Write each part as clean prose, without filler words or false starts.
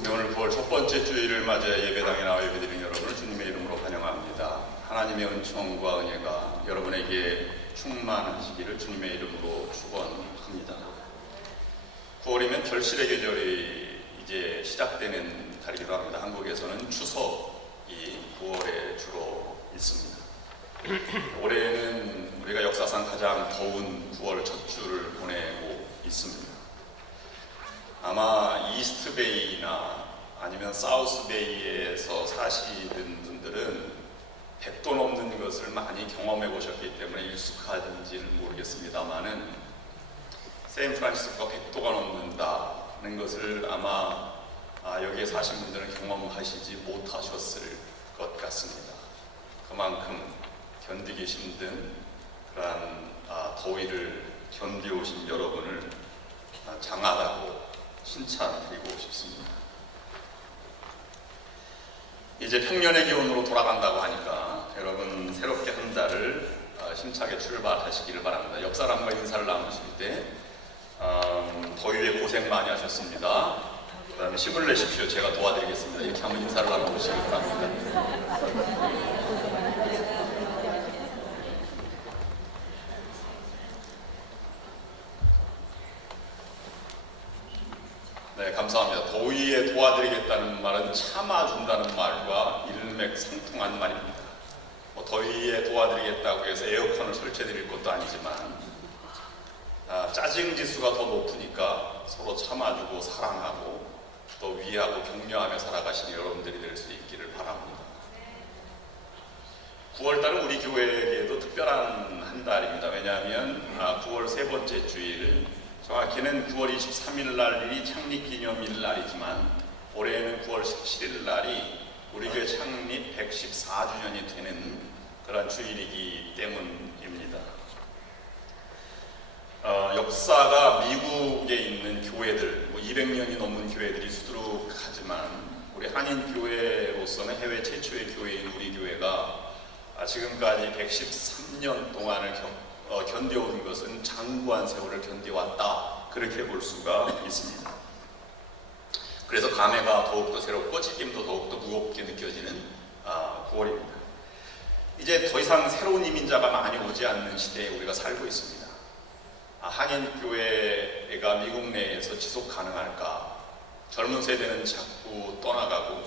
네, 오늘 9월 첫 번째 주일을 맞아 예배당에 나와 예배드리는 여러분을 주님의 이름으로 환영합니다. 하나님의 은총과 은혜가 여러분에게 충만하시기를 주님의 이름으로 축원합니다. 9월이면 결실의 계절이 이제 시작되는 달이기도 합니다. 한국에서는 추석이 9월에 주로 있습니다. 올해는 우리가 역사상 가장 더운 9월 첫 주를 보내고 있습니다. 아마 이스트베이나 아니면 사우스베이에서 사시는 분들은 100도 넘는 것을 많이 경험해 보셨기 때문에 익숙하든지는 모르겠습니다만은 샌프란시스코가 100도가 넘는다는 것을 아마 여기에 사신 분들은 경험하시지 못하셨을 것 같습니다. 그만큼 견디기 힘든 그러한 더위를 견디오신 여러분을 장하다고 칭찬드리고 싶습니다. 이제 평년의 기온으로 돌아간다고 하니까 여러분 새롭게 한 달을 힘차게 출발하시기를 바랍니다. 옆 사람과 인사를 나누실 때 더위에 고생 많이 하셨습니다. 그 다음에 힘을 내십시오. 제가 도와드리겠습니다. 이렇게 한번 인사를 나눠보시기 바랍니다. 네, 감사합니다. 더위에 도와드리겠다는 말은 참아준다는 말과 일맥상통한 말입니다. 더위에 도와드리겠다고 해서 에어컨을 설치해드릴 것도 아니지만 짜증 지수가 더 높으니까 서로 참아주고 사랑하고 또 위하고 격려하며 살아가시는 여러분들이 될 수 있기를 바랍니다. 9월달은 우리 교회에게도 특별한 한 달입니다. 왜냐하면 9월 세 번째 주일, 정확히는 9월 23일 날이 창립기념일 날이지만 올해는 9월 17일 날이 우리 교회 창립 114주년이 되는 그런 주일이기 때문입니다. 역사가 미국에 있는 교회들, 200년이 넘는 교회들이 수두룩하지만 우리 한인교회로서는 해외 최초의 교회인 우리 교회가 지금까지 113년 동안을 견뎌온 것은 장구한 세월을 견뎌왔다, 그렇게 볼 수가 있습니다. 그래서 감회가 더욱더 새롭고 지킴도 더욱더 무겁게 느껴지는 9월입니다. 이제 더 이상 새로운 이민자가 많이 오지 않는 시대에 우리가 살고 있습니다. 한인교회가 미국 내에서 지속 가능할까? 젊은 세대는 자꾸 떠나가고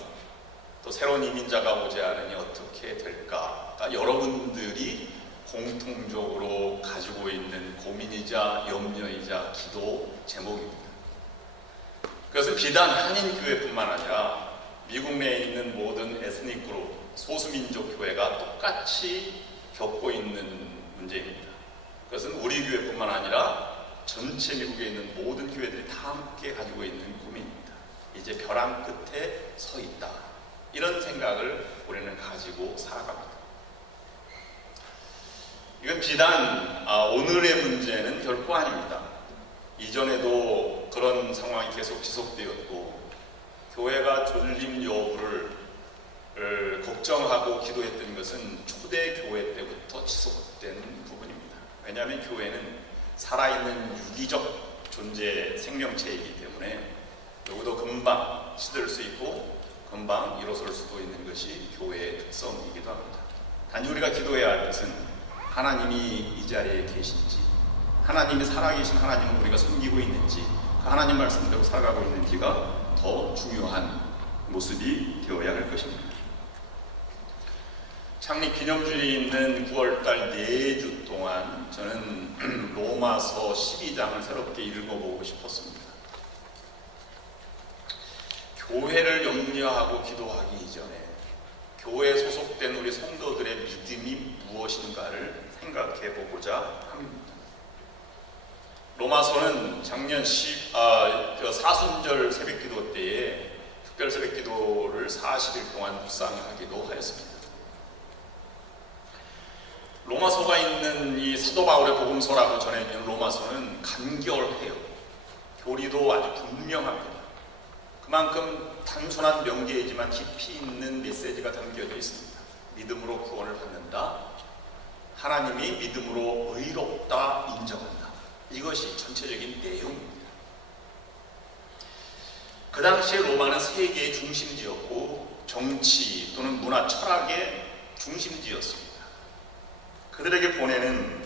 또 새로운 이민자가 오지 않으니 어떻게 될까? 여러분들이 공통적으로 가지고 있는 고민이자 염려이자 기도 제목입니다. 그것은 비단 한인교회뿐만 아니라 미국 내에 있는 모든 에스닉 그룹, 소수민족 교회가 똑같이 겪고 있는 문제입니다. 그것은 우리 교회뿐만 아니라 전체 미국에 있는 모든 교회들이 다 함께 가지고 있는 고민입니다. 이제 벼랑 끝에 서 있다, 이런 생각을 우리는 가지고 살아갑니다. 이건 비단 오늘의 문제는 결코 아닙니다. 이전에도 그런 상황이 계속 지속되었고 교회가 존림 여부를 걱정하고 기도했던 것은 초대 교회 때부터 지속된 부분입니다. 왜냐하면 교회는 살아있는 유기적 존재 생명체이기 때문에 누구도 금방 시들 수 있고 금방 일어설 수도 있는 것이 교회의 특성이기도 합니다. 단지 우리가 기도해야 할 것은 하나님이 이 자리에 계신지, 하나님이 살아계신 하나님을 우리가 섬기고 있는지, 그 하나님 말씀대로 살아가고 있는지가 더 중요한 모습이 되어야 할 것입니다. 창립 기념주일에 있는 9월달 4주 동안 저는 로마서 12장을 새롭게 읽어보고 싶었습니다. 교회를 염려하고 기도하기 이전에 교회에 소속된 우리 성도들의 믿음이 무엇인가를 생각해 보고자 합니다. 로마서는 작년 사순절 새벽기도 때에 특별 새벽기도를 40일 동안 묵상하기도 하였습니다. 로마서가 있는 이 사도 바울의 복음서라고 전해지는 로마서는 간결해요. 교리도 아주 분명합니다. 그만큼 단순한 명제이지만 깊이 있는 메시지가 담겨져 있습니다. 믿음으로 구원을 받는다. 하나님이 믿음으로 의롭다 인정한다. 이것이 전체적인 내용입니다. 그 당시에 로마는 세계의 중심지였고 정치 또는 문화 철학의 중심지였습니다. 그들에게 보내는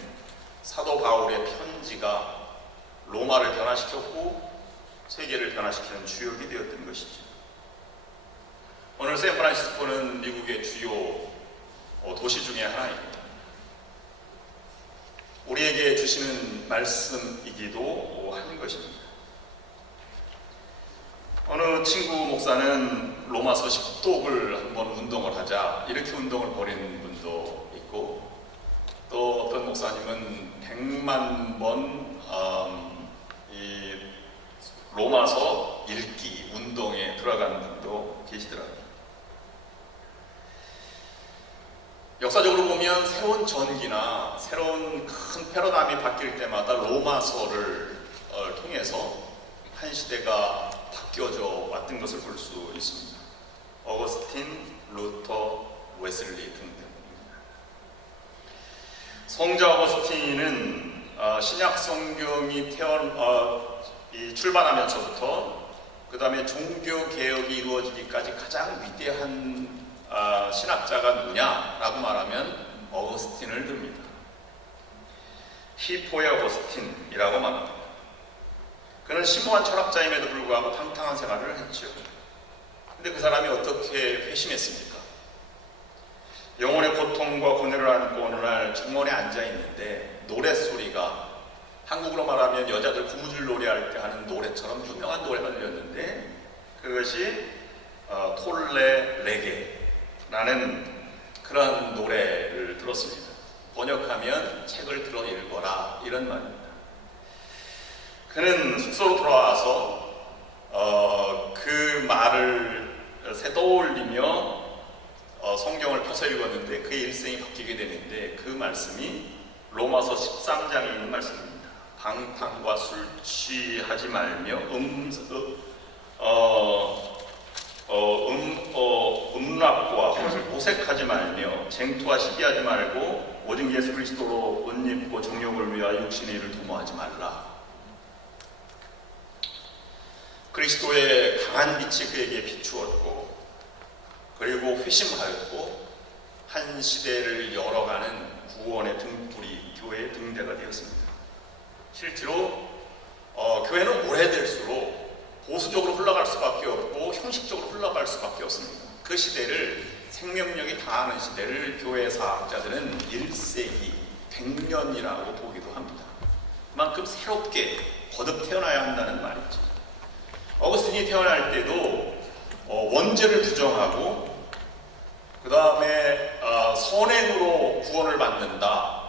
사도 바울의 편지가 로마를 변화시켰고 세계를 변화시키는 주역이 되었던 것이죠. 오늘 샌프란시스코는 미국의 주요 도시 중에 하나입니다. 우리에게 주시는 말씀이기도 한 것입니다. 어느 친구 목사는 로마서 10독을 한번 운동을 하자 이렇게 운동을 벌이는 분도 있고, 또 어떤 목사님은 100만 번 이 로마서 읽기 운동에 들어간 분도 계시더라고요. 역사적으로 보면 새로운 전기나 새로운 큰 패러다임이 바뀔 때마다 로마서를 통해서 한 시대가 바뀌어져 왔던 것을 볼 수 있습니다. 어거스틴, 루터, 웨슬리 등등. 성자 어거스틴은 신약 성경이 출발하면서부터 그 다음에 종교 개혁이 이루어지기까지 가장 위대한 신학자가 누구냐라고 말하면 어거스틴을 듭니다. 히포의 어거스틴이라고 말합니다. 그는 심오한 철학자임에도 불구하고 방탕한 생활을 했죠. 근데 그 사람이 어떻게 회심했습니까? 영혼의 고통과 고뇌를 안고 어느 날 정원에 앉아 있는데 노랫소리가, 한국으로 말하면 여자들 고무줄 노래할 때 하는 노래처럼 유명한 노래가 들렸는데, 그것이 톨레 레게라는 그런 노래를 들었습니다. 번역하면 책을 들어 읽어라 이런 말입니다. 그는 숙소로 돌아와서 그 말을 떠올리며 성경을 펴서 읽었는데 그의 일생이 바뀌게 되는데, 그 말씀이 로마서 13장에 있는 말씀입니다. 방탕과 술 취하지 말며 음락과 오색하지 말며 쟁투와 시기하지 말고 오직 예수 그리스도로 옷 입고 정욕을 위하여 육신의 일을 도모하지 말라. 그리스도의 강한 빛이 그에게 비추었고, 그리고 회심하였고, 한 시대를 열어가는 구원의 등불이 교회의 등대가 되었습니다. 실제로 교회는 오래될수록 보수적으로 흘러갈 수밖에 없고 형식적으로 흘러갈 수밖에 없습니다. 그 시대를, 생명력이 다하는 시대를 교회 사학자들은 1세기 100년이라고 보기도 합니다. 그만큼 새롭게 거듭 태어나야 한다는 말이죠. 어거스틴이 태어날 때도 원죄를 부정하고 그 다음에 선행으로 구원을 받는다,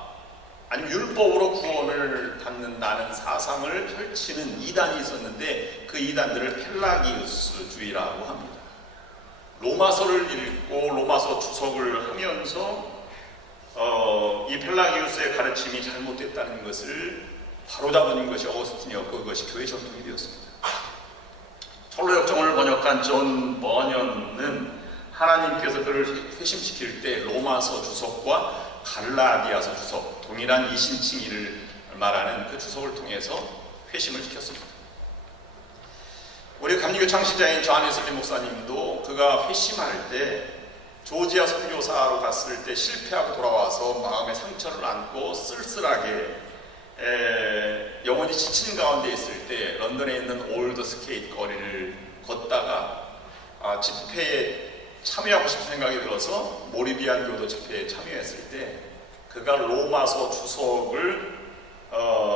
아니면 율법으로 구원을 받는다는 사상을 펼치는 이단이 있었는데 그 이단들을 펠라기우스주의라고 합니다. 로마서를 읽고 로마서 주석을 하면서 이 펠라기우스의 가르침이 잘못됐다는 것을 바로잡은 것이 어거스틴이었고, 그것이 교회 전통이 되었습니다. 철로역정을 번역한 존 버년은 하나님께서 그를 회심시킬 때 로마서 주석과 갈라디아서 주석, 동일한 이신칭의를 말하는 그 주석을 통해서 회심을 시켰습니다. 우리 감리교 창시자인 존 웨슬리 목사님도 그가 회심할 때 조지아 선교사로 갔을 때 실패하고 돌아와서 마음에 상처를 안고 쓸쓸하게 영혼이 지친 가운데 있을 때 런던에 있는 올드 스케이트 거리를 걷다가 집회에 참여하고 싶은 생각이 들어서 모리비안 교도 집회에 참여했을 때 그가 로마서 주석을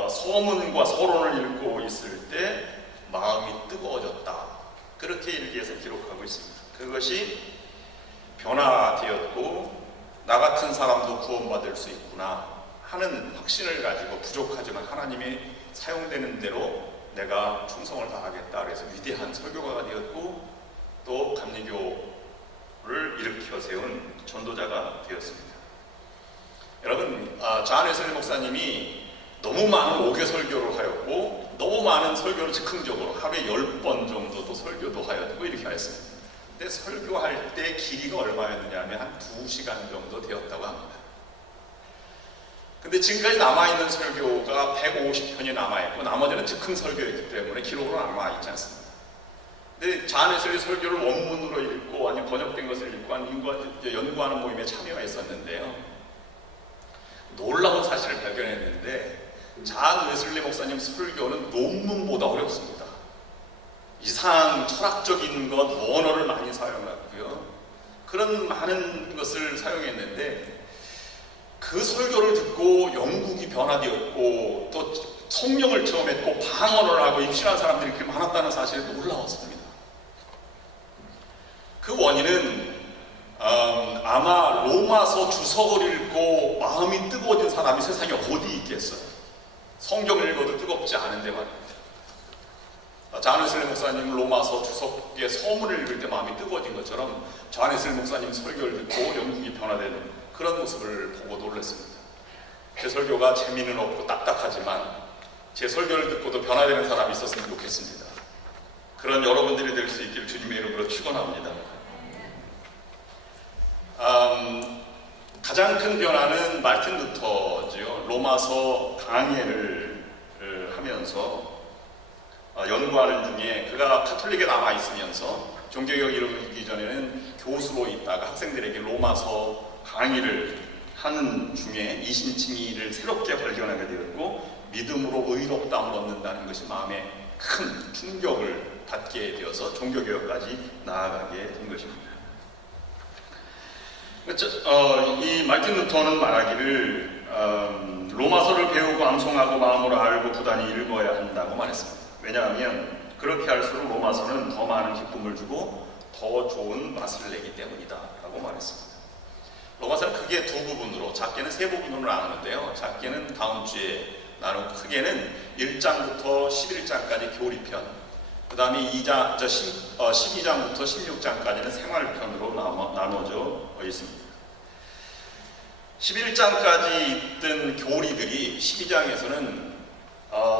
서문과 서론을 읽고 있을 때 마음이 뜨거워졌다, 그렇게 일기에서 기록하고 있습니다. 그것이 변화되었고 나 같은 사람도 구원받을 수 있구나 하는 확신을 가지고 부족하지만 하나님이 사용되는 대로 내가 충성을 다하겠다, 그래서 위대한 설교가가 되었고 또 감리교를 일으켜 세운 전도자가 되었습니다. 여러분, 존 웨슬리 목사님이 너무 많은 옥외 설교를 하였고 너무 많은 설교를 즉흥적으로 하루에 10번 정도도 설교도 하였고 이렇게 하였습니다. 근데 설교할 때 길이가 얼마였느냐 하면 한 2시간 정도 되었다고 합니다. 근데 지금까지 남아있는 설교가 150편이 남아있고 나머지는 즉흥 설교였기 때문에 기록으로 남아있지 않습니다. 근데 자네슬리 설교를 원문으로 읽고 아니면 번역된 것을 읽고 연구하는 모임에 참여했었는데요. 놀라운 사실을 발견했는데 잔 웨슬리 목사님 설교는 논문보다 어렵습니다. 이상 철학적인 것, 원어를 많이 사용하고요. 그런 많은 것을 사용했는데 그 설교를 듣고 영국이 변화되었고 또 성령을 체험했고 방언을 하고 입신한 사람들이 그렇게 많았다는 사실에 놀라웠습니다. 그 원인은 아마 로마서 주석을 읽고 마음이 뜨거워진 사람이 세상에 어디 있겠어요. 성경을 읽어도 뜨겁지 않은데 말입니다. 잔 웨슬리 목사님 로마서 주석의 서문을 읽을 때 마음이 뜨거워진 것처럼 잔 웨슬리 목사님 설교를 듣고 영국이 변화되는 그런 모습을 보고 놀랐습니다. 제 설교가 재미는 없고 딱딱하지만 제 설교를 듣고도 변화되는 사람이 있었으면 좋겠습니다. 그런 여러분들이 될 수 있기를 주님의 이름으로 축원합니다. 가장 큰 변화는 마르틴 루터지요. 로마서 강해를 하면서 연구하는 중에 그가 카톨릭에 남아 있으면서 종교개혁 이루기 전에는 교수로 있다가 학생들에게 로마서 강의를 하는 중에 이신칭의를 새롭게 발견하게 되었고 믿음으로 의롭다함을 얻는다는 것이 마음에 큰 충격을 받게 되어서 종교개혁까지 나아가게 된 것입니다. 이 마르틴 루터는 말하기를 로마서를 배우고 암송하고 마음으로 알고 부단히 읽어야 한다고 말했습니다. 왜냐하면 그렇게 할수록 로마서는 더 많은 기쁨을 주고 더 좋은 맛을 내기 때문이다 라고 말했습니다. 로마서는 크게 두 부분으로, 작게는 세 부분으로 나누는데요. 작게는 다음 주에 나누고 크게는 1장부터 11장까지 교리편, 그 다음에 12장부터 16장까지는 생활편으로 나눠져 있습니다. 11장까지 있던 교리들이 12장에서는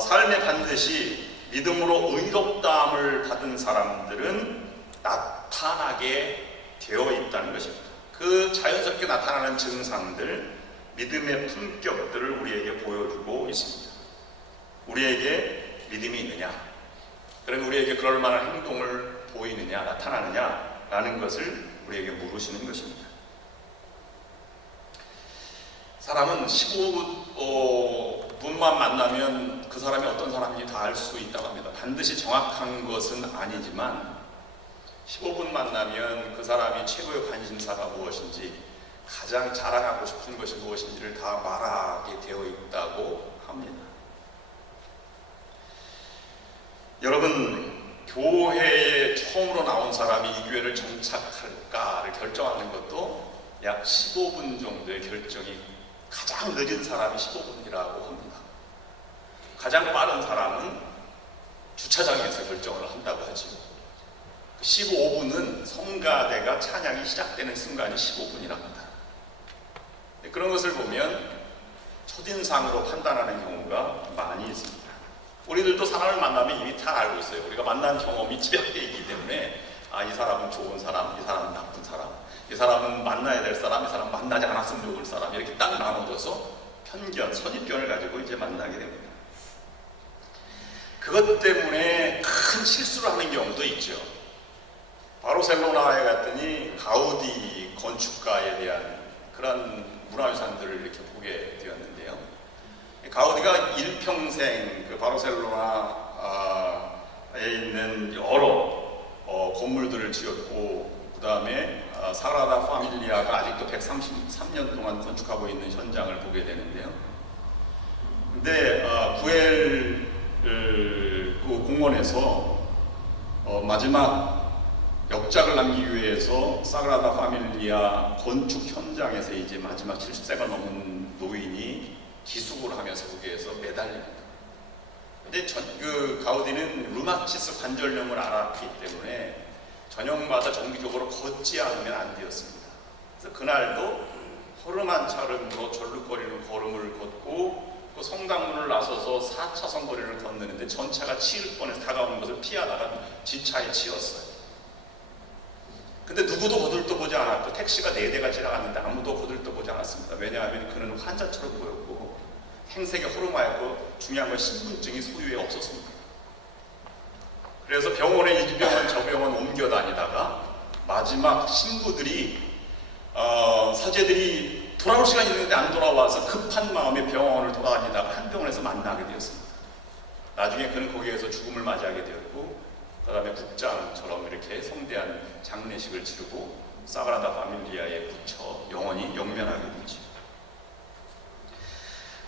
삶에 반드시 믿음으로 의롭다함을 받은 사람들은 나타나게 되어 있다는 것입니다. 그 자연스럽게 나타나는 증상들, 믿음의 품격들을 우리에게 보여주고 있습니다. 우리에게 믿음이 있느냐, 그러면 우리에게 그럴 만한 행동을 보이느냐, 나타나느냐라는 것을 우리에게 물으시는 것입니다. 사람은 15분만 만나면 그 사람이 어떤 사람인지 다 알 수 있다고 합니다. 반드시 정확한 것은 아니지만 15분 만나면 그 사람이 최고의 관심사가 무엇인지, 가장 자랑하고 싶은 것이 무엇인지를 다 말하게 되어 있다고 합니다. 여러분, 교회에 처음으로 나온 사람이 이 교회를 정착할까를 결정하는 것도 약 15분 정도의 결정이, 가장 늦은 사람이 15분이라고 합니다. 가장 빠른 사람은 주차장에서 결정을 한다고 하죠. 15분은 성가대가 찬양이 시작되는 순간이 15분이랍니다. 그런 것을 보면 첫인상으로 판단하는 경우가 많이 있습니다. 우리들도 사람을 만나면 이미 다 알고 있어요. 우리가 만난 경험이 집약되어 있기 때문에 이 사람은 좋은 사람, 이 사람은 나쁜 사람, 이 사람은 만나야 될 사람, 이 사람 만나지 않았으면 좋을 사람, 이렇게 딱 나눠져서 편견, 선입견을 가지고 이제 만나게 됩니다. 그것 때문에 큰 실수를 하는 경우도 있죠. 바르셀로나에 갔더니 가우디 건축가에 대한 그런 문화유산들을 이렇게 보게 되었는데요. 가우디가 일평생 그 바르셀로나에 있는 여러 건물들을 지었고, 그 다음에 사그라다 파밀리아가 아직도 133년 동안 건축하고 있는 현장을 보게 되는데요. 근데 구엘 그 공원에서 마지막 역작을 남기기 위해서 사그라다 파밀리아 건축 현장에서 이제 마지막 70세가 넘은 노인이 기숙을 하면서 거기에서 매달립니다. 근데 그 가우디는 루마티스 관절염을 앓았기 때문에 저녁마다 정기적으로 걷지 않으면 안 되었습니다. 그래서 그날도 허름한처럼으로 절룩거리는 걸음을 걷고 그 성당문을 나서서 4차선 거리를 건너는데 전차가 치일 뻔해서 다가오는 것을 피하다가 뒷차에 치였어요. 근데 누구도 거들떠보지 않았고 택시가 4대가 지나갔는데 아무도 거들떠보지 않았습니다. 왜냐하면 그는 환자처럼 보였고 행색이 허름하였고 중요한 건 신분증이 소유에 없었습니다. 그래서 병원에 이 병원 저 병원 옮겨 다니다가 마지막 신부들이 사제들이 돌아올 시간이 있는데 안 돌아와서 급한 마음에 병원을 돌아다니다가 한 병원에서 만나게 되었습니다. 나중에 그는 거기에서 죽음을 맞이하게 되었고, 그 다음에 국장처럼 이렇게 성대한 장례식을 치르고 사그라다 파밀리아에 붙여 영원히 영면하게 되죠.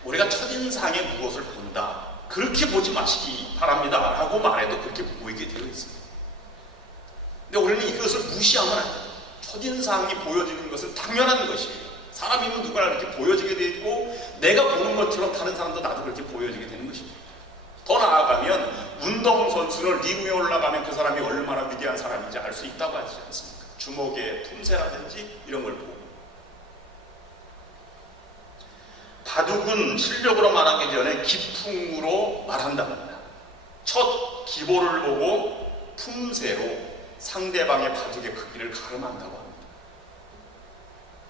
우리가 첫인상에 무엇을 본다, 그렇게 보지 마시기 바랍니다 라고 말해도 그렇게 보이게 되어 있습니다. 근데 우리는 이것을 무시하면 안 돼요. 첫인상이 보여지는 것은 당연한 것이에요. 사람이면 누구나 이렇게 보여지게 되어 있고, 내가 보는 것처럼 다른 사람도 나도 그렇게 보여지게 되는 것입니다. 더 나아가면 운동선수는 리그에 올라가면 그 사람이 얼마나 위대한 사람인지 알 수 있다고 하지 않습니까? 주먹의 품새라든지 이런 걸 보고. 바둑은 실력으로 말하기 전에 기풍으로 말한답니다. 첫 기보를 보고 품새로 상대방의 바둑의 크기를 가름한다고 합니다.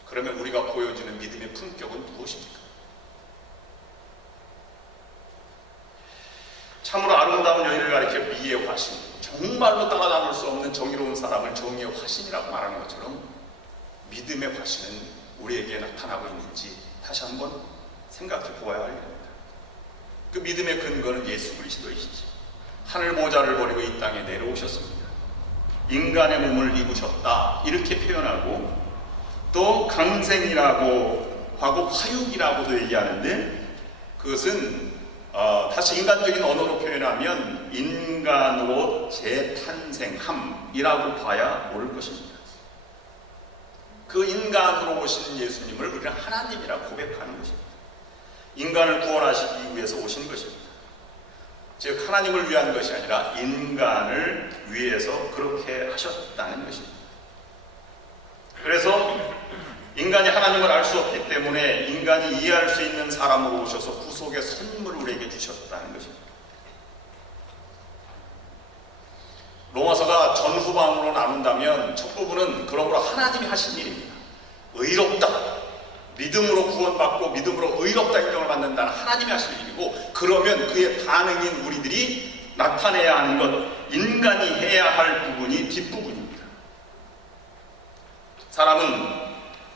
그러면 우리가 보여주는 믿음의 품격은 무엇입니까? 참으로 아름다운 여인을 가리켜 미의 화신, 정말로 따라잡을 수 없는 정의로운 사람을 정의의 화신이라고 말하는 것처럼 믿음의 화신은 우리에게 나타나고 있는지 다시 한번 생각해 보아야 할 일입니다. 그 믿음의 근거는 예수 그리스도이시지. 하늘 모자를 버리고 이 땅에 내려오셨습니다. 인간의 몸을 입으셨다 이렇게 표현하고, 또 강생이라고 하고 화육이라고도 얘기하는데, 그것은 다시 인간적인 언어로 표현하면 인간으로 재탄생함이라고 봐야 옳을 것입니다. 그 인간으로 오신 예수님을 우리는 하나님이라고 고백하는 것입니다. 인간을 구원하시기 위해서 오신 것입니다. 즉 하나님을 위한 것이 아니라 인간을 위해서 그렇게 하셨다는 것입니다. 그래서 인간이 하나님을 알 수 없기 때문에 인간이 이해할 수 있는 사람으로 오셔서 구속의 선물을 우리에게 주셨다는 것입니다. 로마서가 전후반으로 나눈다면 첫 부분은 그러므로 하나님이 하신 일입니다. 의롭다, 믿음으로 구원받고 믿음으로 의롭다 인정을 받는다는 하나님이 하신 일이고, 그러면 그의 반응인 우리들이 나타내야 하는 것, 인간이 해야 할 부분이 뒷부분입니다. 사람은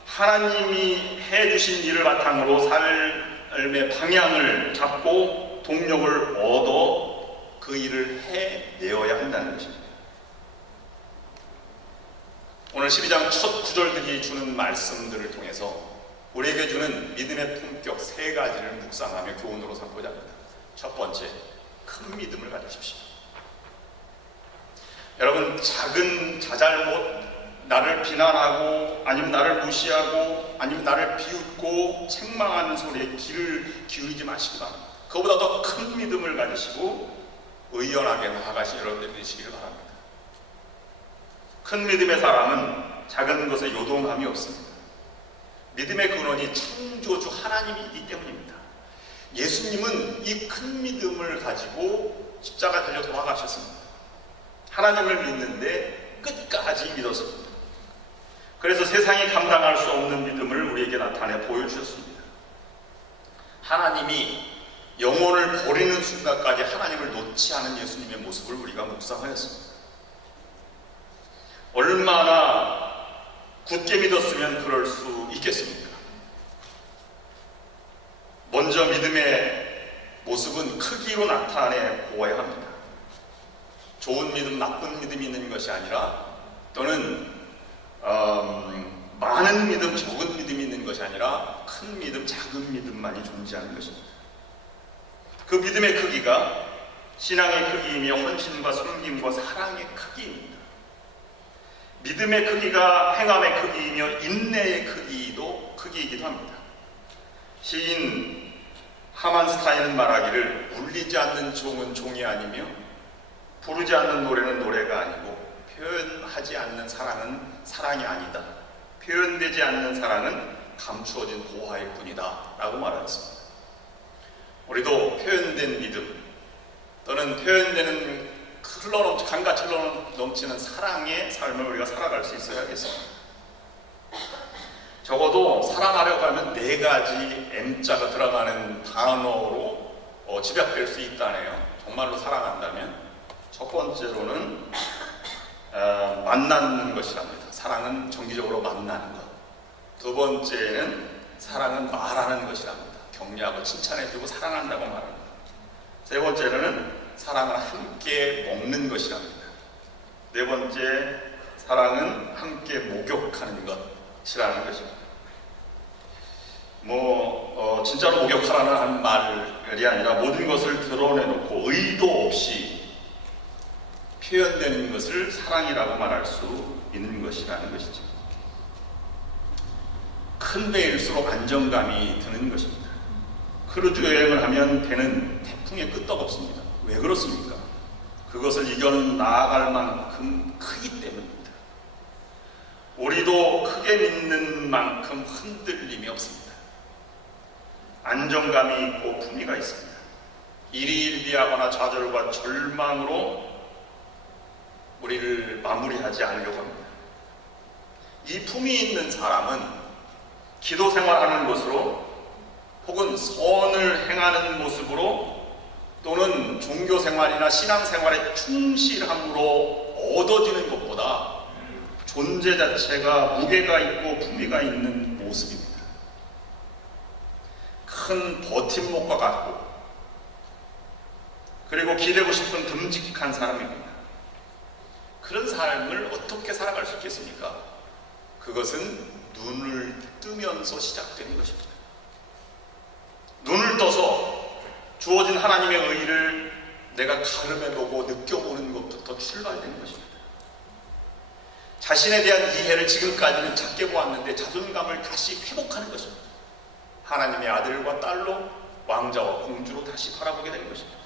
하나님이 해주신 일을 바탕으로 삶의 방향을 잡고 동력을 얻어 그 일을 해내어야 한다는 것입니다. 오늘 12장 첫 구절들이 주는 말씀들을 통해서 우리에게 주는 믿음의 품격 세 가지를 묵상하며 교훈으로 삼고자 합니다. 첫 번째, 큰 믿음을 가지십시오. 여러분, 작은 자잘못, 나를 비난하고 아니면 나를 무시하고 아니면 나를 비웃고 책망하는 소리에 귀를 기울이지 마시기 바랍니다. 그보다 더 큰 믿음을 가지시고 의연하게 나아가신 여러분들이 되시기를 바랍니다. 큰 믿음의 사람은 작은 것에 요동함이 없습니다. 믿음의 근원이 창조주 하나님이기 때문입니다. 예수님은 이 큰 믿음을 가지고 십자가 달려 돌아가셨습니다. 하나님을 믿는데 끝까지 믿었습니다. 그래서 세상이 감당할 수 없는 믿음을 우리에게 나타내 보여주셨습니다. 하나님이 영혼을 버리는 순간까지 하나님을 놓지 않은 예수님의 모습을 우리가 묵상하였습니다. 얼마나 굳게 믿었으면 그럴 수 있겠습니까? 먼저 믿음의 모습은 크기로 나타내 보아야 합니다. 좋은 믿음, 나쁜 믿음이 있는 것이 아니라, 또는 많은 믿음, 적은 믿음이 있는 것이 아니라 큰 믿음, 작은 믿음만이 존재하는 것입니다. 그 믿음의 크기가 신앙의 크기이며 헌신과 섬김과 사랑의 크기입니다. 믿음의 크기가 행함의 크기이며 인내의 크기도 크기이기도 합니다. 시인 하만스타인은 말하기를 울리지 않는 종은 종이 아니며 부르지 않는 노래는 노래가 아니고 표현하지 않는 사랑은 사랑이 아니다. 표현되지 않는 사랑은 감추어진 보화일 뿐이다 라고 말하였습니다. 우리도 표현된 믿음 또는 표현되는 강같이 흘러넘치는 사랑의 삶을 우리가 살아갈 수 있어야겠습니다. 적어도 사랑하려고 하면 4가지 M자가 들어가는 단어로 집약될 수 있다네요. 정말로 사랑한다면 첫 번째, 번째로는 만나는 것이랍니다. 사랑은 정기적으로 만나는 것. 두 번째는 사랑은 말하는 것이랍니다. 격려하고 칭찬해주고 사랑한다고 말하는 것. 세 번째로는 사랑은 함께 먹는 것이랍니다. 네 번째, 사랑은 함께 목욕하는 것이라는 것입니다. 진짜로 목욕하라는 말이 아니라 모든 것을 드러내놓고 의도 없이 표현되는 것을 사랑이라고 말할 수 있는 것이라는 것이죠. 큰 배일수록 안정감이 드는 것입니다. 크루즈 여행을 하면 배는 태풍의 끄떡없습니다. 왜 그렇습니까? 그것을 이겨 나아갈 만큼 크기 때문입니다. 우리도 크게 믿는 만큼 흔들림이 없습니다. 안정감이 있고 품위가 있습니다. 일희일비하거나 좌절과 절망으로 우리를 마무리하지 않으려고 합니다. 이 품위 있는 사람은 기도 생활하는 것으로 혹은 선을 행하는 모습으로 또는 종교 생활이나 신앙 생활에 충실함으로 얻어지는 것보다 존재 자체가 무게가 있고 품위가 있는 모습입니다. 큰 버팀목과 같고 그리고 기대고 싶은 듬직한 사람입니다. 그런 삶을 어떻게 살아갈 수 있겠습니까? 그것은 눈을 뜨면서 시작되는 것입니다. 눈을 떠서 주어진 하나님의 의의를 내가 가름해보고 느껴보는 것부터 출발되는 것입니다. 자신에 대한 이해를 지금까지는 작게 보았는데 자존감을 다시 회복하는 것입니다. 하나님의 아들과 딸로 왕자와 공주로 다시 바라보게 되는 것입니다.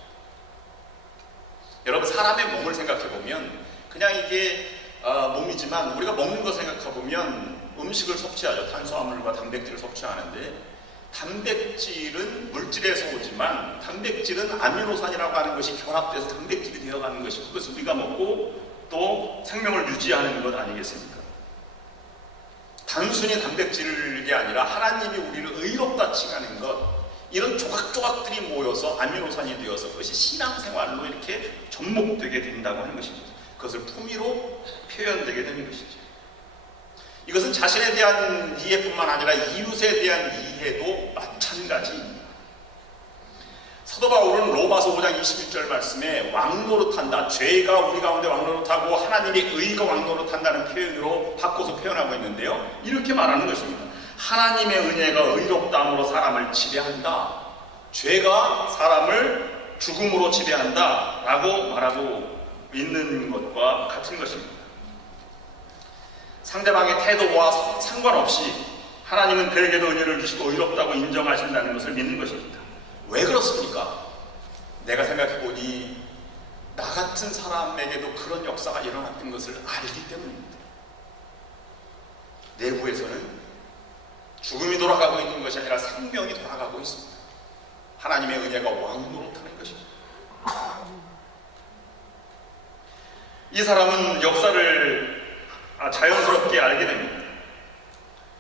여러분, 사람의 몸을 생각해보면 그냥 이게 몸이지만 우리가 먹는 거 생각해보면 음식을 섭취하죠. 탄수화물과 단백질을 섭취하는데 단백질은 물질에서 오지만 단백질은 아미노산이라고 하는 것이 결합돼서 단백질이 되어가는 것이고 그것을 우리가 먹고 또 생명을 유지하는 것 아니겠습니까? 단순히 단백질이 아니라 하나님이 우리를 의롭다 칭하는 것, 이런 조각조각들이 모여서 아미노산이 되어서 그것이 신앙생활로 이렇게 접목되게 된다고 하는 것입니다. 그것을 품위로 표현되게 되는 것이죠. 이것은 자신에 대한 이해뿐만 아니라 이웃에 대한 이해도 마찬가지입니다. 사도 바울은 로마서 5장 21절 말씀에 왕노릇한다, 죄가 우리 가운데 왕노릇하고 하나님의 의가 왕노릇한다는 표현으로 바꿔서 표현하고 있는데요, 이렇게 말하는 것입니다. 하나님의 은혜가 의롭다함으로 사람을 지배한다, 죄가 사람을 죽음으로 지배한다 라고 말하고 있는 것과 같은 것입니다. 상대방의 태도와 상관없이 하나님은 그에게도 은혜를 주시고 의롭다고 인정하신다는 것을 믿는 것입니다. 왜 그렇습니까? 내가 생각해보니 나 같은 사람에게도 그런 역사가 일어났던 것을 알기 때문입니다. 내부에서는 죽음이 돌아가고 있는 것이 아니라 생명이 돌아가고 있습니다. 하나님의 은혜가 왕노릇하는 것입니다. 이 사람은 역사를 자연스럽게 알게 됩니다.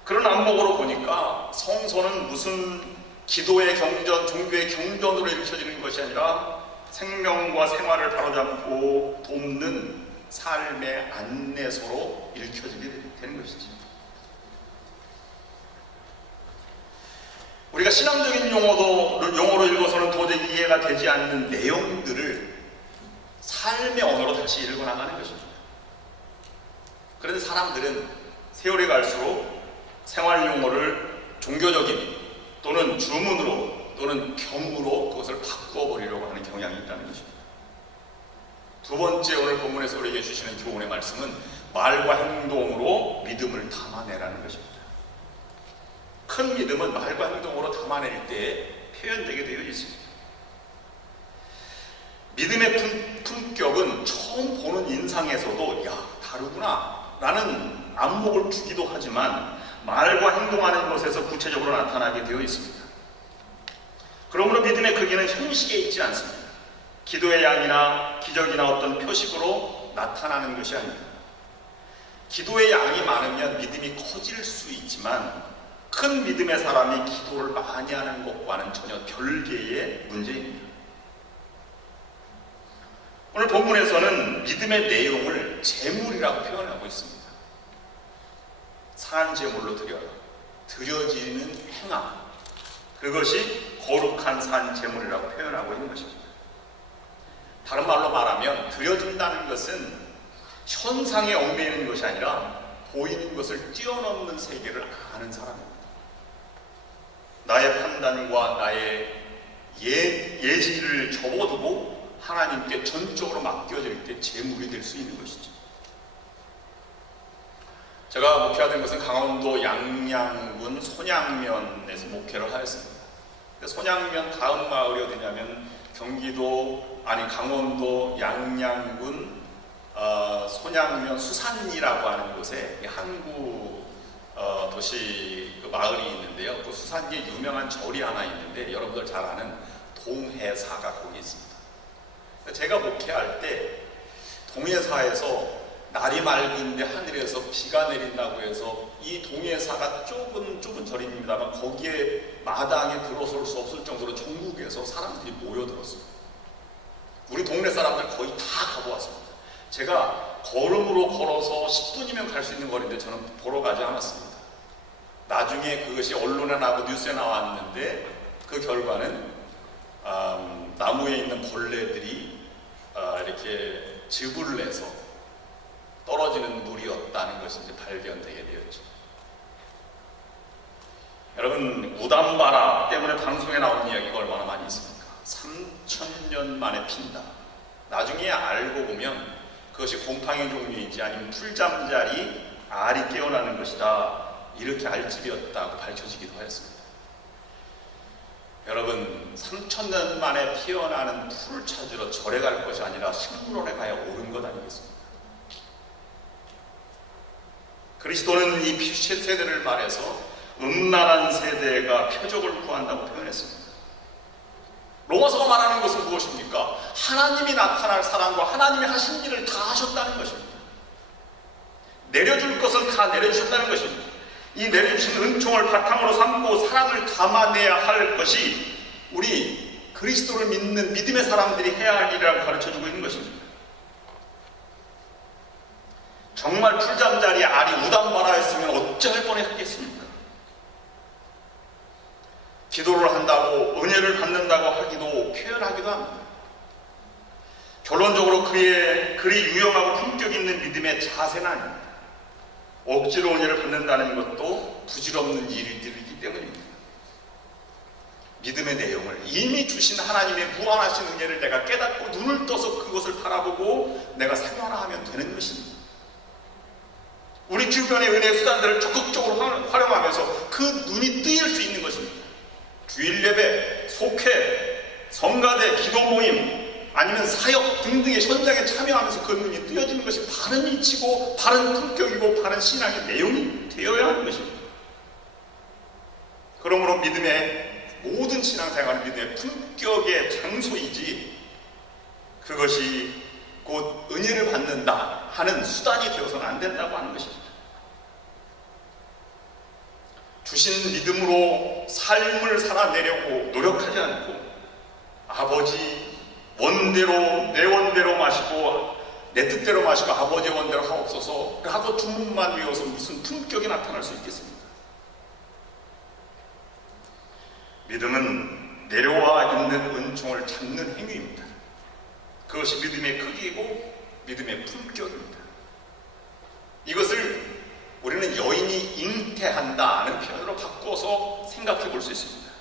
그런 안목으로 보니까 성소는 무슨 기도의 경전, 종교의 경전으로 읽혀지는 것이 아니라 생명과 생활을 바로잡고 돕는 삶의 안내서로 읽혀지게 되는 것이죠. 우리가 신앙적인 용어로 읽어서는 도저히 이해가 되지 않는 내용들을 삶의 언어로 다시 읽어나가는 것입니다. 그런데 사람들은 세월이 갈수록 생활 용어를 종교적인 또는 주문으로 또는 경으로 그것을 바꿔버리려고 하는 경향이 있다는 것입니다. 두 번째, 오늘 본문에서 우리에게 주시는 교훈의 말씀은 말과 행동으로 믿음을 담아내라는 것입니다. 큰 믿음은 말과 행동으로 담아낼 때 표현되게 되어 있습니다. 믿음의 품격은 처음 보는 인상에서도 야, 다르구나 라는 안목을 주기도 하지만 말과 행동하는 것에서 구체적으로 나타나게 되어 있습니다. 그러므로 믿음의 크기는 형식에 있지 않습니다. 기도의 양이나 기적이나 어떤 표식으로 나타나는 것이 아닙니다. 기도의 양이 많으면 믿음이 커질 수 있지만 큰 믿음의 사람이 기도를 많이 하는 것과는 전혀 별개의 문제입니다. 오늘 본문에서는 믿음의 내용을 제물이라고 표현하고 있습니다. 산 제물로 드려지는 행함, 그것이 거룩한 산 제물이라고 표현하고 있는 것입니다. 다른 말로 말하면 드려진다는 것은 현상에 얽매이는 것이 아니라 보이는 것을 뛰어넘는 세계를 아는 사람입니다. 나의 판단과 나의 예지를 접어두고 하나님께 전적으로 맡겨질 때 제물이 될 수 있는 것이죠. 제가 목회하던 것은 강원도 양양군 손양면에서 목회를 하였습니다. 손양면 다음 마을이 어디냐면 강원도 양양군 손양면 수산리라고 하는 곳에 항구 도시 마을이 있는데요. 그 수산리에 유명한 절이 하나 있는데 여러분들 잘 아는 동해사가 거기 있습니다. 제가 목회할 때 동해사에서 날이 맑은데 하늘에서 비가 내린다고 해서 이 동해사가 좁은 절입니다만 거기에 마당에 들어설 수 없을 정도로 전국에서 사람들이 모여들었어요. 우리 동네 사람들 거의 다 가보았습니다. 제가 걸음으로 걸어서 10분이면 갈 수 있는 거리인데 저는 보러 가지 않았습니다. 나중에 그것이 언론에 나고 뉴스에 나왔는데 그 결과는 나무에 있는 벌레들이 이렇게 즙을 내서 떨어지는 물이었다는 것이 이제 발견되게 되었죠. 여러분, 우담바라 때문에 방송에 나온 이야기가 얼마나 많이 있습니까? 3000년 만에 핀다. 나중에 알고 보면 그것이 곰팡이 종류인지 아니면 풀잠자리 알이 깨어나는 것이다, 이렇게 알집이었다고 밝혀지기도 하였습니다. 여러분, 3000년 만에 피어나는 풀을 찾으러 절에 갈 것이 아니라 식물원에 가야 옳은 것 아니겠습니까? 그리스도는 이 세대를 말해서 음란한 세대가 표적을 구한다고 표현했습니다. 로마서가 말하는 것은 무엇입니까? 하나님이 나타날 사랑과 하나님이 하신 일을 다 하셨다는 것입니다. 내려줄 것은 다 내려주셨다는 것입니다. 이 내려주신 은총을 바탕으로 삼고 사랑을 담아내야 할 것이 우리 그리스도를 믿는 믿음의 사람들이 해야 할 일이라고 가르쳐주고 있는 것입니다. 정말 풀잠자리 알이 우담바라였으면 어찌할 뻔했겠습니까? 기도를 한다고 은혜를 받는다고 하기도 표현하기도 합니다. 결론적으로 그리 유용하고 품격 있는 믿음의 자세는 아닙니다. 억지로 은혜를 받는다는 것도 부질없는 일들이기 때문입니다. 믿음의 내용을 이미 주신 하나님의 무한하신 은혜를 내가 깨닫고 눈을 떠서 그것을 바라보고 내가 생활화하면 되는 것입니다. 우리 주변의 은혜의 수단들을 적극적으로 활용하면서 그 눈이 뜨일 수 있는 것입니다. 주일 예배, 속회, 성가대, 기도 모임, 아니면 사역 등등의 현장에 참여하면서 그 눈이 뜨여지는 것이 바른 이치고 바른 품격이고 바른 신앙의 내용이 되어야 하는 것입니다. 그러므로 믿음의 모든 신앙생활은 믿음의 품격의 장소이지 그것이 곧 은혜를 받는다 하는 수단이 되어서는 안 된다고 하는 것입니다. 주신 믿음으로 삶을 살아내려고 노력하지 않고 아버지 원대로 내 원대로 마시고 내 뜻대로 마시고 아버지 원대로 하옵소서 하고 주문만 외워서 무슨 품격이 나타날 수 있겠습니까? 믿음은 내려와 있는 은총을 잡는 행위입니다. 그것이 믿음의 크기이고 믿음의 품격입니다. 이것을 우리는 여인이 잉태한다는 표현으로 바꿔서 생각해 볼 수 있습니다.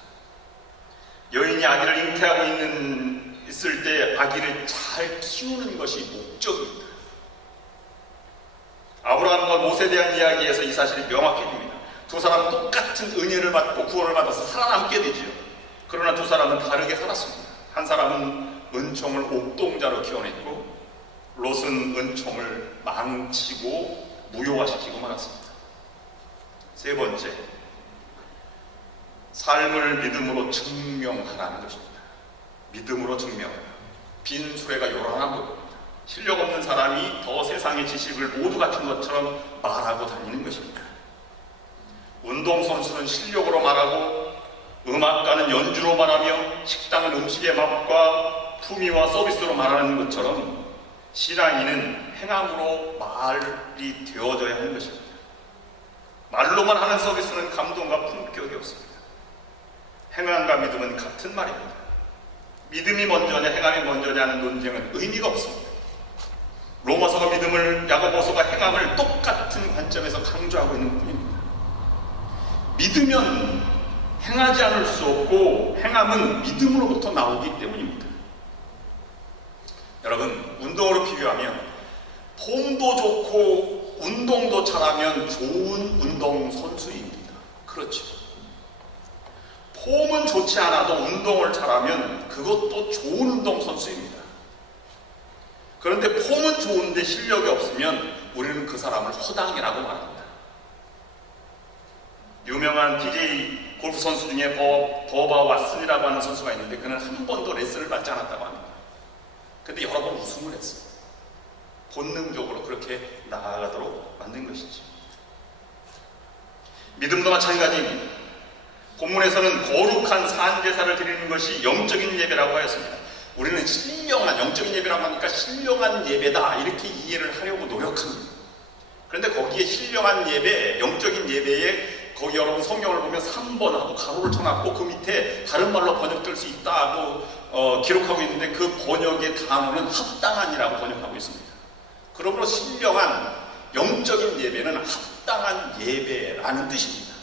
여인이 아기를 잉태하고 있을 때 아기를 잘 키우는 것이 목적입니다. 아브라함과 모세에 대한 이야기에서 이 사실이 명확해집니다. 두 사람은 똑같은 은혜를 받고 구원을 받아서 살아남게 되지요. 그러나 두 사람은 다르게 살았습니다. 한 사람은 은총을 옥동자로 키워냈고 롯은 은총을 망치고 무효화시키고 말았습니다. 세 번째, 삶을 믿음으로 증명하라는 것입니다. 믿음으로 증명하라. 빈 수레가 요란한 것입니다. 실력 없는 사람이 더 세상의 지식을 모두 갖춘 것처럼 말하고 다니는 것입니다. 운동선수는 실력으로 말하고 음악가는 연주로 말하며 식당은 음식의 맛과 품위와 서비스로 말하는 것처럼 신앙인은 행함으로 말이 되어져야 하는 것입니다. 말로만 하는 서비스는 감동과 품격이 없습니다. 행함과 믿음은 같은 말입니다. 믿음이 먼저냐 행함이 먼저냐는 논쟁은 의미가 없습니다. 로마서가 믿음을, 야고보서가 행함을 똑같은 관점에서 강조하고 있는 뿐입니다. 믿으면 행하지 않을 수 없고 행함은 믿음으로부터 나오기 때문입니다. 여러분, 운동으로 비교하면 폼도 좋고 운동도 잘하면 좋은 운동선수입니다. 그렇죠. 폼은 좋지 않아도 운동을 잘하면 그것도 좋은 운동선수입니다. 그런데 폼은 좋은데 실력이 없으면 우리는 그 사람을 허당이라고 말합니다. 유명한 DJ 골프 선수 중에 버바 왓슨이라고 하는 선수가 있는데 그는 한 번도 레슨을 받지 않았다고 합니다. 근데 여러 번 우승을 했어요. 본능적으로 그렇게 나아가도록 만든 것이지. 믿음도 마찬가지입니다. 본문에서는 거룩한 산제사를 드리는 것이 영적인 예배라고 하였습니다. 우리는 신령한, 영적인 예배라고 하니까 신령한 예배다 이렇게 이해를 하려고 노력합니다. 그런데 거기에 신령한 예배, 영적인 예배에 거기 여러분 성경을 보면 3번 하고 가로를 쳐놨고 그 밑에 다른 말로 번역될 수 있다고 기록하고 있는데 그 번역의 단어는 합당한이라고 번역하고 있습니다. 그러므로 신령한 영적인 예배는 합당한 예배라는 뜻입니다.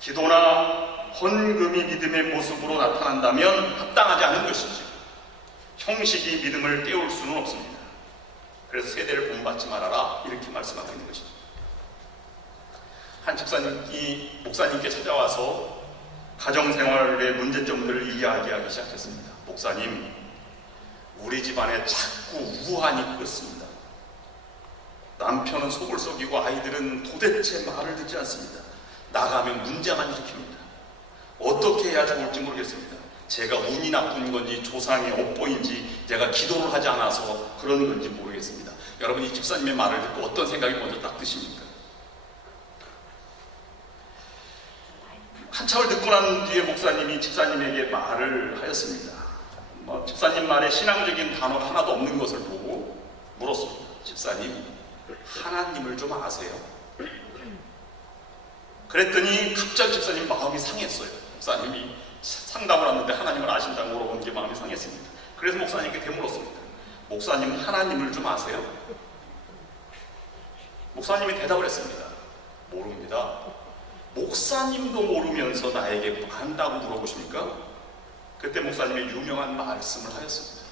기도나 헌금이 믿음의 모습으로 나타난다면 합당하지 않은 것이죠. 형식이 믿음을 떼울 수는 없습니다. 그래서 세대를 본받지 말아라 이렇게 말씀하고 있는 것입니다. 한 집사님이 목사님께 찾아와서 가정생활의 문제점들을 이야기하기 시작했습니다. 목사님, 우리 집안에 자꾸 우환이 끓습니다. 남편은 속을 썩이고 아이들은 도대체 말을 듣지 않습니다. 나가면 문제만 일으킵니다. 어떻게 해야 좋을지 모르겠습니다. 제가 운이 나쁜 건지 조상의 업보인지 제가 기도를 하지 않아서 그런 건지 모르겠습니다. 여러분, 이 집사님의 말을 듣고 어떤 생각이 먼저 딱 드십니까? 한참을 듣고 난 뒤에 목사님이 집사님에게 말을 하였습니다. 집사님 말에 신앙적인 단어가 하나도 없는 것을 보고 물었습니다. 집사님, 하나님을 좀 아세요? 그랬더니 갑자기 집사님 마음이 상했어요. 목사님이 상담을 하는데 하나님을 아신다고 물어본 게 마음이 상했습니다. 그래서 목사님께 되물었습니다. 목사님은 하나님을 좀 아세요? 목사님이 대답을 했습니다. 모릅니다. 목사님도 모르면서 나에게 안다고 물어보십니까? 그때 목사님이 유명한 말씀을 하였습니다.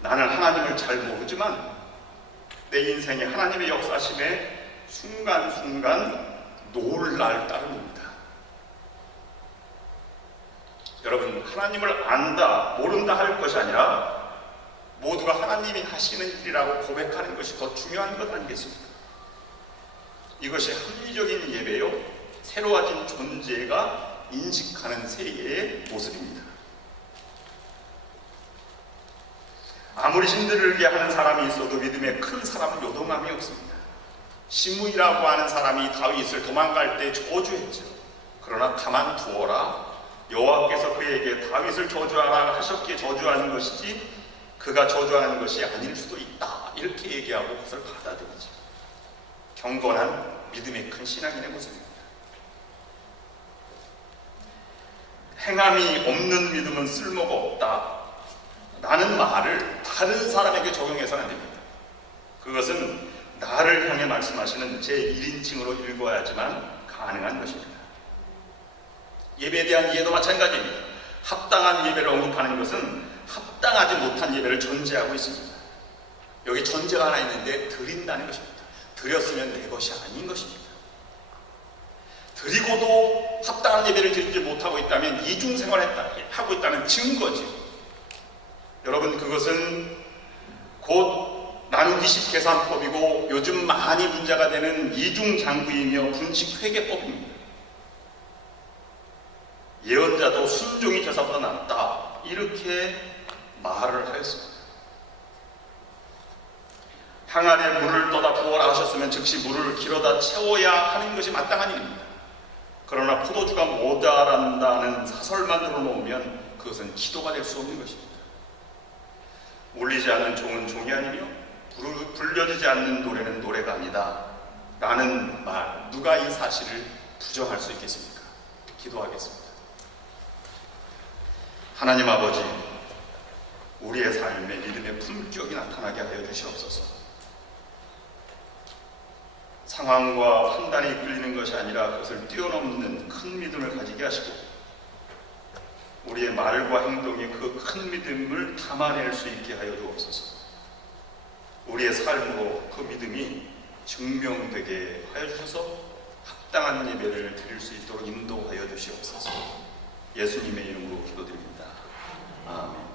나는 하나님을 잘 모르지만 내 인생에 하나님의 역사심에 순간순간 놀랄 따름입니다. 여러분, 하나님을 안다, 모른다 할 것이 아니라 모두가 하나님이 하시는 일이라고 고백하는 것이 더 중요한 것 아니겠습니까? 이것이 합리적인 예배요, 새로워진 존재가 인식하는 세계의 모습입니다. 아무리 힘들게 하는 사람이 있어도 믿음에 큰 사람은 요동함이 없습니다. 시므이라고 하는 사람이 다윗을 도망갈 때 저주했죠. 그러나 가만두어라, 여호와께서 그에게 다윗을 저주하라 하셨기에 저주하는 것이지 그가 저주하는 것이 아닐 수도 있다 이렇게 얘기하고 그것을 받아들이죠. 경건한 믿음의 큰 신앙인의 모습입니다. 행함이 없는 믿음은 쓸모가 없다 라는 말을 다른 사람에게 적용해서는 안 됩니다. 그것은 나를 향해 말씀하시는 제1인칭으로 읽어야지만 가능한 것입니다. 예배에 대한 이해도 마찬가지입니다. 합당한 예배를 언급하는 것은 합당하지 못한 예배를 전제하고 있습니다. 여기 전제가 하나 있는데 드린다는 것입니다. 드렸으면 내 것이 아닌 것입니다. 드리고도 합당한 예배를 드리지 못하고 있다면 이중생활하고 있다는 증거죠. 여러분, 그것은 곧 나누기식 계산법이고 요즘 많이 문제가 되는 이중장부이며 분식회계법입니다. 예언자도 순종이 제사보다 낫다 이렇게 말을 하였습니다. 항아리에 물을 떠다 부어라 하셨으면 즉시 물을 길어다 채워야 하는 것이 마땅한 일입니다. 그러나 포도주가 모자란다는 사설만 들어놓으면 그것은 기도가 될 수 없는 것입니다. 울리지 않는 종은 종이 아니며 불려지지 않는 노래는 노래가 아니다 라는 말, 누가 이 사실을 부정할 수 있겠습니까? 기도하겠습니다. 하나님 아버지, 우리의 삶에 믿음의 품격이 나타나게 하여 주시옵소서. 상황과 판단이 이끌리는 것이 아니라 그것을 뛰어넘는 큰 믿음을 가지게 하시고, 우리의 말과 행동이 그 큰 믿음을 담아낼 수 있게 하여 주옵소서. 우리의 삶으로 그 믿음이 증명되게 하여 주셔서 합당한 예배를 드릴 수 있도록 인도하여 주시옵소서. 예수님의 이름으로 기도드립니다. 아멘.